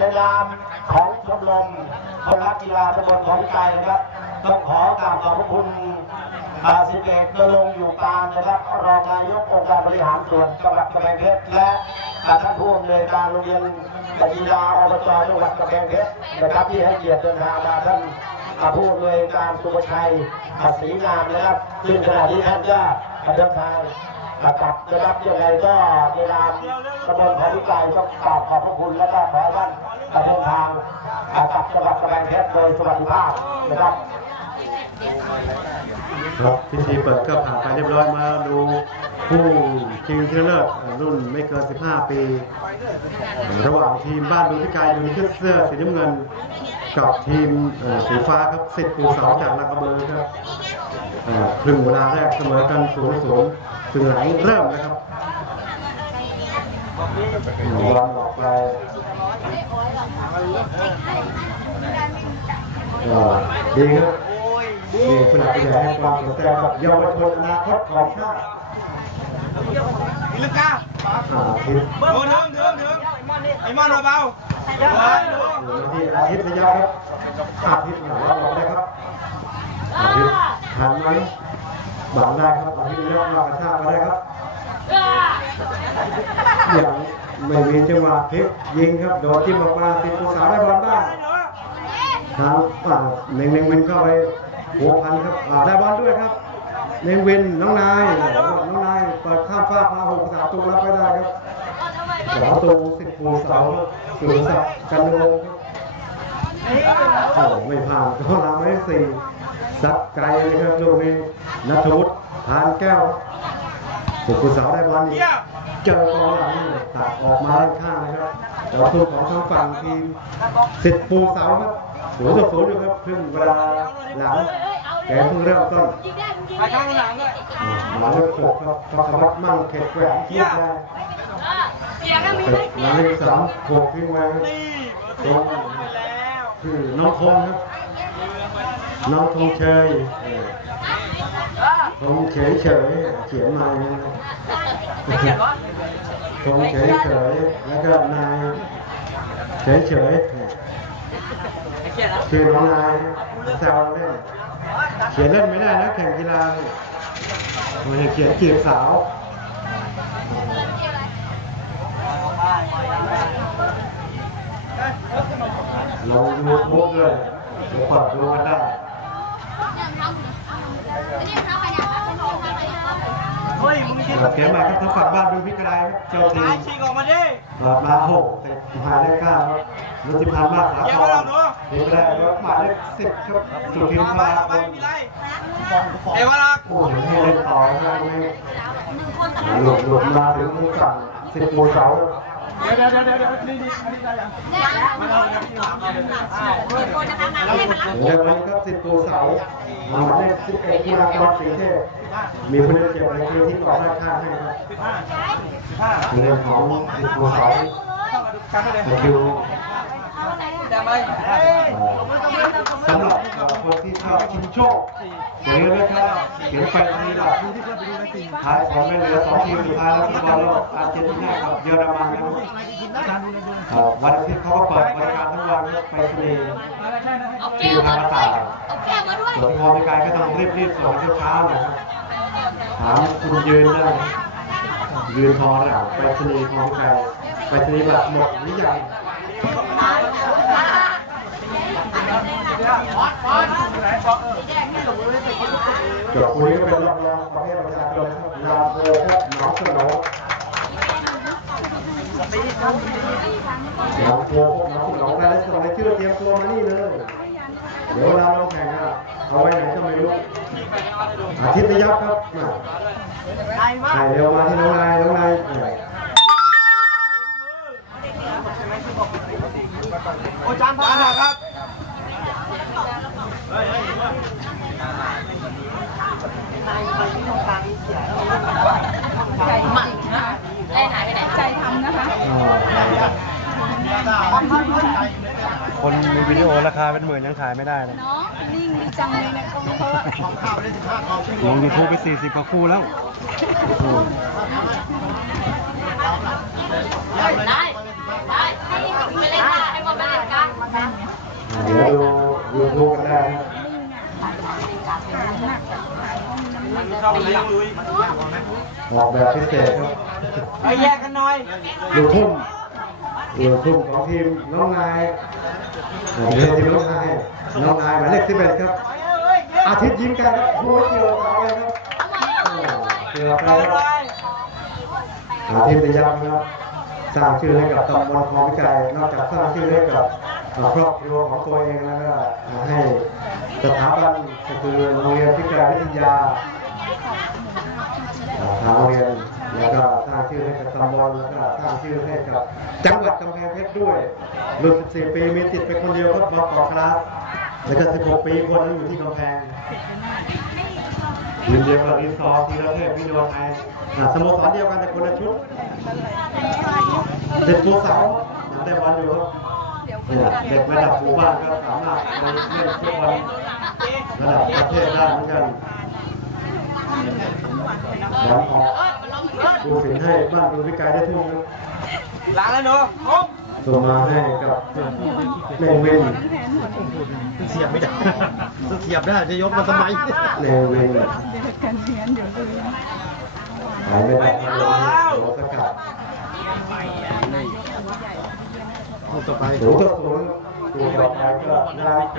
ในนามของชมรมคนรักกีฬาตำบลของใจนะครับต้องขอกราบขอบพระคุณอาสิเกตนรงอยู่ปานนะครับรองนายกองค์การบริหารส่วนจังหวัดกำแพงเพชรและท่านผู้อำนวยการโรงเรียนกีฬาอบจจังหวัดกำแพงเพชรนะครับที่ให้เกียรติเดินทางมาท่านผู้อำนวยการสุภชัยศรีงามนะครับซึ่งขณะนี้ท่านก็เดินทาง นะครับจะรับยังไงก็ในนามตำบลของวิจัยก็กราบขอบพระคุณและก็ขอให้ท่านเดินทางกลับจังหวัดกำแพงเพชรโดยสวัสดิภาพนะครับครับพิธีเปิดก็ผ่านไปเรียบร้อยมาดูผู้ชิงชนะเลิศรุ่นไม่เกิน 15 ปี ระหว่างทีมบ้านดูพิกายอยู่ในชุดเสื้อสีน้ำเงิน กับทีมสีฟ้าครับสิทธิ์ปูเสาจากลากระเบือครับครึ่งเวลาแรกเสมอกันศูนย์ศูนย์ ถึงหลเริ่มนะครับรอนบอกไปก็ดีครับดีขนาดใหญ่ให้ความสนใจกับเยาวชนอนาคตของชาติอีลึกก้าอ่าทีมโอ้ถึงถึงถึงไอ้มอนเบาอยู่ที่อาทิตย์ระยะครับอาทิตย์หนาเราได้ครับอาทิตย์ทันไหม บังได้ครับอาทิตย์ระยะเรากระชากมาได้ครับอย่างไม่มีจังหวะพลิกยิงครับโดดจิ้มออกมาติดตัวสาวได้บอลบ้างทางอ่าเน่งเน่งวินเข้าไปหัวพันครับได้บอลด้วยครับเน่งวินน้องนายน้องนายเปิดข้ามฟากมาหกสามตัวรับไปได้ครับสาวตูสิบปูเสาสุรศักดิ์กันโนโอ้ไม่ผ่านก็ลาไม่ได้สี่ ซัดไกลเลยครับลูกนี้นัทวุฒิทานแก้วสิบปูเสาได้บอลอีกเจอกองหลังนี่ตัดออกมาด้านข้างนะครับแต่ว่าตัวของทางฝั่งทีมสิบปูเสาครับศูนย์ต่อศูนย์อยู่ครับครึ่งเวลาหลังแกเพิ่งเริ่มต้นไปข้างหลังด้วยหมายเลขหกครับพระควัตมั่งเขตแหวนเทียบได้หมายเลขสามหกขึ้นมาครับนี่ตรงไปแล้วคือน้องธงครับ น้องธงเชยเองเฉยเฉยเขียนมาอย่างนี้นะธงเฉยเฉยแล้วก็นายเฉยเฉยชื่อน้องนายแซวเล่นเขียนเล่นไม่ได้นะแข่งกีฬาเนี่ยมันจะเขียนจีบสาวเรายูทูบเลยเดี๋ยวเปิดดูกันได้ เฮ้ยมึงคิดเขียนมาครับทั้งฝั่งบ้านดูพิกรายครับเจ้าทีฉีกออกมาดิหลอดมาหกแต่หายเลขเก้าครับรถจิพันธ์มากสาเดี๋ยวเราดูพิกรายครับหมายเลขสิบครับสุทินเอาพไปลาเอาไปคไม่นมีไรเอวารักโอ้โหให้เล่นต่อครับหลุดหลุดมาถึงฝั่งสิบโมงเช้า เดี๋ยวเดี๋ยวเดี๋ยวเดี๋ยวนี่นี่อันนี้ได้ยังมาเอาเลยที่หลังมาเลยเดี๋ยววันนี้ครับสิบตัวเสาหมายเลขสิบเอ็ดกีฬากรสีเทพมีผู้เล่นเจ็บในเกมที่ก่อนหน้าข้างให้ครับสิบห้าสิบห้าเรื่องของสิบตัวเสาร์กันไปเลยมาดู สำหรับคนที่ชอบชิงโชคหรือนะครับเขียนไปทีละท้ายของไม่เหลือสองทีมสุดท้ายแล้วฟุตบอลโลกอาร์เจนตินากับเยอรมันนะครับวันอาทิตย์เขาก็เปิดบริการทุกวันครับไปสนีย์ที่ทางตาส่วนพอไปไกลก็ต้องรีบๆส่งเช้าๆนะครับถามคุณยืนได้ยืนพอแล้วไปสนีย์พอไปไกลไปสนีย์บัตรหมดหรือยัง เดี๋ยวคุยก็เป็นรองๆประเภทประชาชนครับลาโพครับหนองสนองลาโพครับหนองสนองรายละเอียดรายชื่อเตรียมตัวมานี่เลย เดี๋ยวเวลาลงแข่งอะเอาไว้ไหนก็ไม่รู้อาทิตย์ยับครับไอ้มากใส่เร็วมาที่น้องนายน้องนายเออโอ้จานพาครับ คาเป็นหมื่นยังขายไม่ได้เลยเนาะนิ่งดีจังเลยนะกล้เพราะว่าลงยูทูบไปสี่สิบกว่าคู่แล้วได้ได้ให้มาเล่นกันให้หมดไปเล่นกันอ้ยดูยูทูกันได้ออกแบบพิเศษครับไปแยกกันหน่อยดูทุ่ม ลูกทุ่มของทีมน้องนายเรือทีมน้องนายน้องนายหมายเลขสิบเอ็ดครับ อาทิตย์ยิ้มกันครับพูดเกี่ยวกับอะไรครับเกี่ยวกับอะไรครับอาทิตย์ระยำครับสร้างชื่อให้กับตำบลคลองวิจัยนอกจากสร้างชื่อให้กับครอบครัวของตัวเองแล้วก็ให้สถาบันก็คือโรงเรียนพิการวิทยาทางโรงเรียน แล้วก็สร้างชื่อให้กับตำบลแล้วก็สร้างชื่อให้กับจังหวัดกำแพงเพชรด้วยรุ่น14 ปีมีติดไปคนเดียวครับบอกต่อคลาสแล้วก็16 ปีคนนั้นอยู่ที่กำแพงทีมเดียวกับรีสอร์ททีละเทพวิโดไทยสโมสรเดียวกันแต่คนละชุดเด็กตัวสาวยังได้บอลอยู่ครับเด็กระดับหมู่บ้านก็สามารถไปเล่นฟุตบอลระดับประเทศได้เหมือนกันแล้วออก ดูสินให้บ้านดูพิกายได้ทุ่มครับล้างแล้วหนูครบส่งมาให้กับเนวินเสียบไม่ได้เสียบได้จะยกมาทำไมเนวินเดี๋ยวกันเรียนเดี๋ยวลืมหายไม่ได้ครับหัวสกัดคู่ต่อไปสูงต่อสูงตัวต่อไปก็นายโค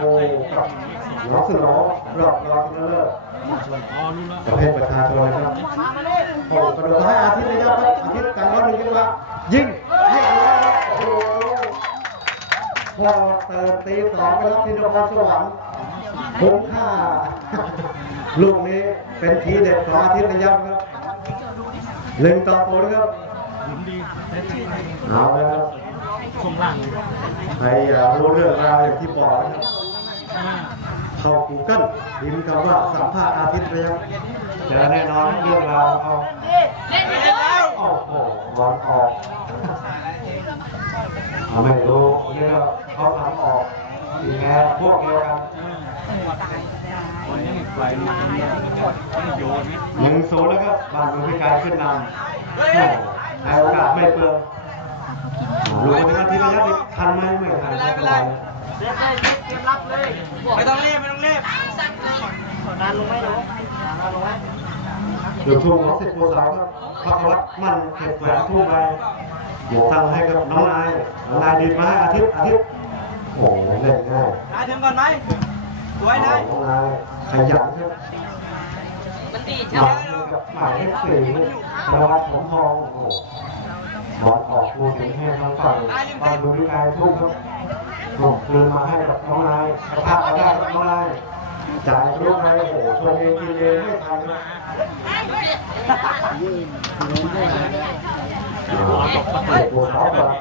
กับน้องสนอรอบรองชนะเลิศประเภทประชาชนนะครับ โอ้กระโดดให้อาทิตย์ระครับอาทิตย์แต่งรอบหนึ่งจังหวะยิงยิงเลยครับโอ้โหพอเติมตีสองไปแล้วที่นครสวรรค์คุ้มค่าลูกนี้เป็นทีเด็ดของอาทิตย์ระยำครับหนึ่งต่อศูนย์ครับเอาแล้วครับช่วงล่างใครอยากรู้เรื่องราวอย่างที่บอกนะครับ เข้ากูเกิลพิมพ์คำว่าสัมภาษณ์อาทิตย์ระยำเจอแน่นอนเรื่องราวของเขาเล่นแล้วโอ้โหบอลออกไม่รู้เรื่องเขาทำออกทีแง่พวกเดียวกันหนึ่งศูนย์แล้วครับบ้านเมืองพิการขึ้นนำในโอกาสไม่เปลืองรู้ว่าทีระยะนี้ทันไหมไม่ทันไม่เป็นไร เสียบได้เก็บรับเลยไม่ต้องรีบไม่ต้องรีบนานลงไหมหนูนานลงไหมลูกทุ่งของสิทธิ์โพสาวครับพักวัดมั่นเก็บแหวนทุ่งไปยกตั้งให้กับน้องนายน้องนายดีดมาให้อาทิตย์อาทิตย์โอ้โหเล่นง่ายนายถึงก่อนไหมสวยนายน้องนายขยันครับมันดีหมายเลขกับหมายเลขสี่นวัดผมทองโอ้โหบอลออกคูถึงให้ทางฝั่งบอลดูวิกายทุ่งครับ ส่งคืนมาให้กับน้องนายกระทากมาได้กับน้องนายจ่ายลูกนายโอ้โหชนเองกินเองไม่ทันครับอ่าเปิดตัวเขาก่อน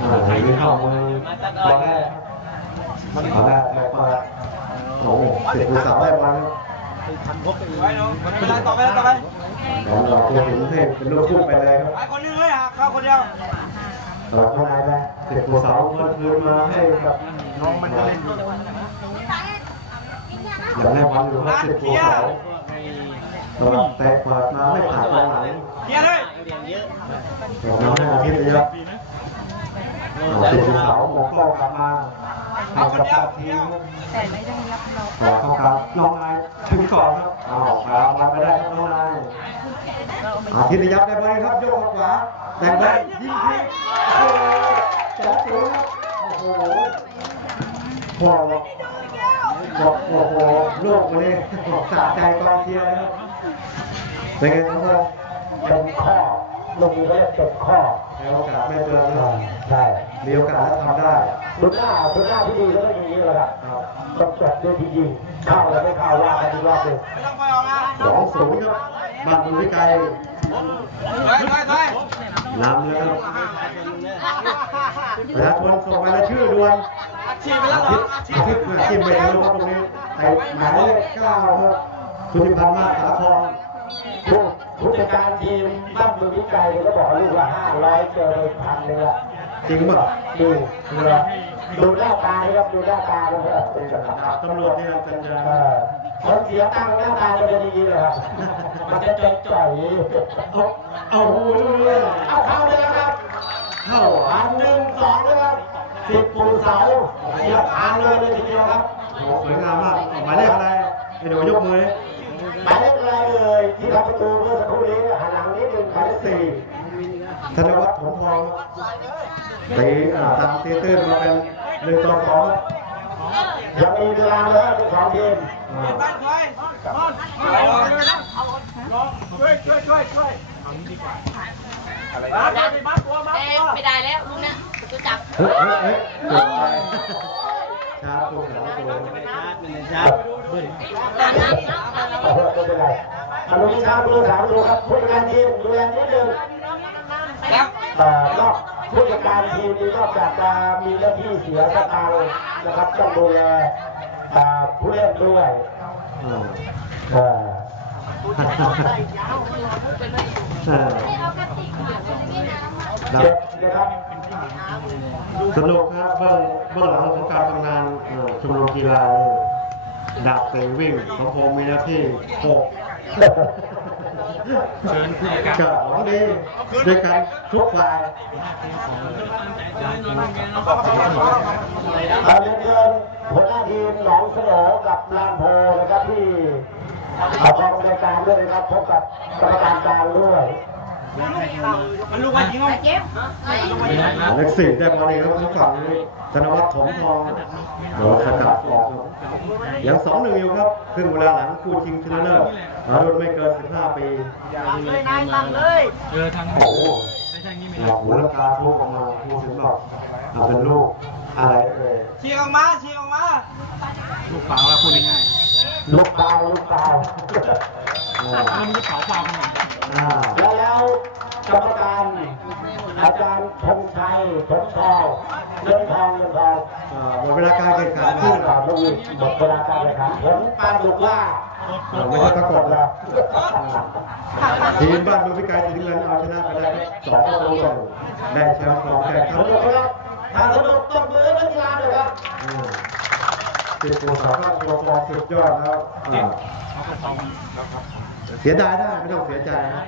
อ่าอย่างนี้เข้ามือตอนแรกตอนแรกแต่เปิดโอ้โหเสียบตัวสาวได้บอลครับไว้หนูเป็นไรต่อไปต่อไปแล้วเราจะถึงให้เป็นลูกทุ่งไปเลยครับไปคนนึงเลยอะข้าคนเดียว ต่อเข้ามาได้เสร็จตัวเสาเมื่อคืนมาให้กับน้องมันจะเล่นอย่างแรกบอลอยู่ครับเสร็จตัวเสาตลอดแต่เปิดมาไม่ผ่านกองไหลังเคลียร์เลยเดี๋ยวน้องให้อาทิตย์เลยครับเสร็จตัวเสาหมกก็กลับมาให้กับตาทีมแต่ไม่ได้รับเรองต่อเข้ากับน้องนายถึงก่อนครับอ้าวพามาไม่ได้ครับน้องนายอาทิตย์ยับได้ไหมครับยกขวา แต่งได้ยิงทีโอ้โหสองศูนย์ครับโอ้โหพอบอกบอกโอ้โหโลกเลยบอกสะใจกองเชียร์นะครับเป็นไงครับพ่อเป็นข้อลงเรียกเป็นข้อในโอกาสไม่เกินหรอกใช่มีโอกาสแล้วทำได้สุดหน้าสุดหน้าที่ดีก็ต้องอย่างนี้แหละครับครับจบด้วยที่ยิงเข้าแล้วไม่เข้าว่ากันอีกรอบหนึ่งไม่ต้องไปออกนะสองศูนย์ครับบ้านบุรีไกลถอยถอย ถอยนำเลยครับประชาชนส่งไปแล้วชื่อด่วนฉีดไปแล้อาวเหรทิอตย์อาทิตย์เพื่อจิ้มไปแล้วครับตรงนี้แต่หมายเลขเก้าครับชุติพันธ์มาสาครผู้ผู้จัดการทีมบ้านเมืองวิจัยเนี่ยก็บอกว่าลูกละห้าร้อยเจอไปพันหนึ่งละจริงป่ะจริงคือว่าดูหน้าตานะครับดูหน้าตาแล้วก็เป็นแบบนั้นตำรวจเนี่ยกันจะเออคนเสียตังค์หน้าตามันจะดีเลยครับ มันจะจ่อยจ่อยเอาเอาหูเลยเอาเข้าเลยนะครับ เข้าอันหนึ่งสองนะครับสิบปูเสาเสียบทางเลยเลยทีเดียวครับโอ้สวยงามมากหมายเลขอะไรไอ้หนูยกมือหมายเลขอะไรเอ่ยที่ทำประตูเมื่อสักครู่นี้หันหลังนิดนึงหมายเลขสี่ธนวัฒน์ถมทองตีตามตีตื้นมาเป็นหนึ่งต่อสองยังมีเวลาเลือทั้งสองทีมอ่าบ้านใคร บอลช่วยช่วยช่วยช่วยเอานี้ดีกว่าอะไรบ้านบ้านตัวบ้านเอ๊ะตัวไม่ได้แล้วลุงเนี่ยจะจับเฮ้ยเฮ้ยเฮ้ยเกิดอะไรชาร์จตัวสามตัวตามน้ำน้ำน้ำเออไม่เป็นไรอนุชาดูสามดูครับผู้จัดการทีมดูแลนิดนึงแล้วเอ่อนอกผู้จัดการทีมนี้นอกจากจะมีหน้าที่เสียสตางค์นะครับต้องดูแลเอ่อผู้เล่นด้วยอ่า สนุกครับเบื้องเบื้องหลังของการทำงานชมรมกีฬาดักเตะวิ่งของผมมีหน้าที่โขกเชิญผู้การกับของดีด้วยกันทุกฝ่ายเราเรียนเชิญหัวหน้าทีมหนองเสนอกับลานโพนะครับที่ เอากองรายการด้วยนะครับพบกับกรรมการกลางด้วยมันลูกว่ายิงเอาเจ็บเล็กสี่ได้บอลเองครับทั้งฝั่งนี้ธนวัฒน์ถมทองโดนสกัดออกครับยังสองหนึ่งอยู่ครับครึ่งเวลาหลังคู่ชิงชนะเลิศอายุไม่เกิน15ปีเลยนายตั้งเลยเออทางโอ้โหไม่ใช่งี้ไม่หลับหูหลับตาลูกออกมาผู้ถึงบอกเอาเป็นลูกอะไรเอ่ยเชียร์ออกมาเชียร์ออกมา ลูกเปล่าละพูดง่าย ลูกดาวลูกดาวอ่าๆมันจะเปล่าเปล่าขนาดอ่าแล้วแล้วกรรมการอาจารย์ธงชัยธงทองเงินทองเงินทองอ่าหมดเวลาการแข่งขันขึ้ขึ้นนต่อลูกหมดเวลาการแข่งขันผลปาดุกว่าอ่าไม่ใช่ปรากฏแล้วทีมบ้านเมืองพิกายสีน้ำเงินเอาชนะไปได้ครับสองประตูต่อหนึ่งได้แชมป์ของแข่งสขันนุกครับทางสนุกตบมือนักกีฬาด้วยครับ อืมติดตัวสาวก็ตัวฟองสุดยอดแล้วอ่าเสียดายได้ไม่ต้องเสียใจนะ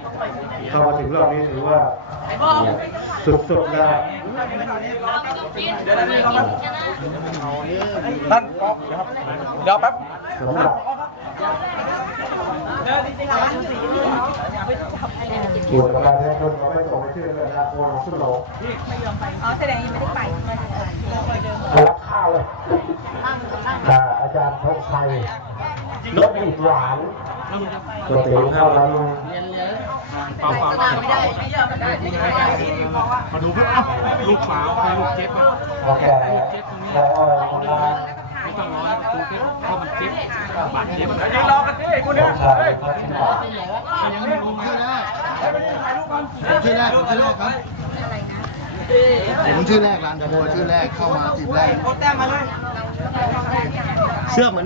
เข้ามาถึงรอบนี้ถือว่าสุดๆแล้วเราไม่ต้องกินเดี๋ยวเราไม่กินชนะท่านเดี๋ยวแป๊บสำหรับส่วนประชาชนเขาไม่ส่งชื่อเลยนะโคนสุดโลกอ๋อแสดงยังไม่ได้ไปรับ ข้าวเลยอ่าอาจารย์ธงชัยรสดีหวานตัวตีเข้าแล้วนะเปล่าเปล่าไม่ได้มาดูเพื่ออ้าวลูกเปล่าใครลูกเจ็บอะโอเคแล้วเออของร้านไม่ต้องรอให้ประตูเจ็บเพราะมันเจ็บบาดเจ็บเดี๋ยวรอกันดิคุณธเนี่ยงชัยก็ที่บอกยังไม่ลงชื่อแรกชื่อแรกผมชื่อแรกครับ ผมชื่อแรกร้านเดอะโบชื่อแรกเข้ามาจีบแรกเลยเสื้อเหมือน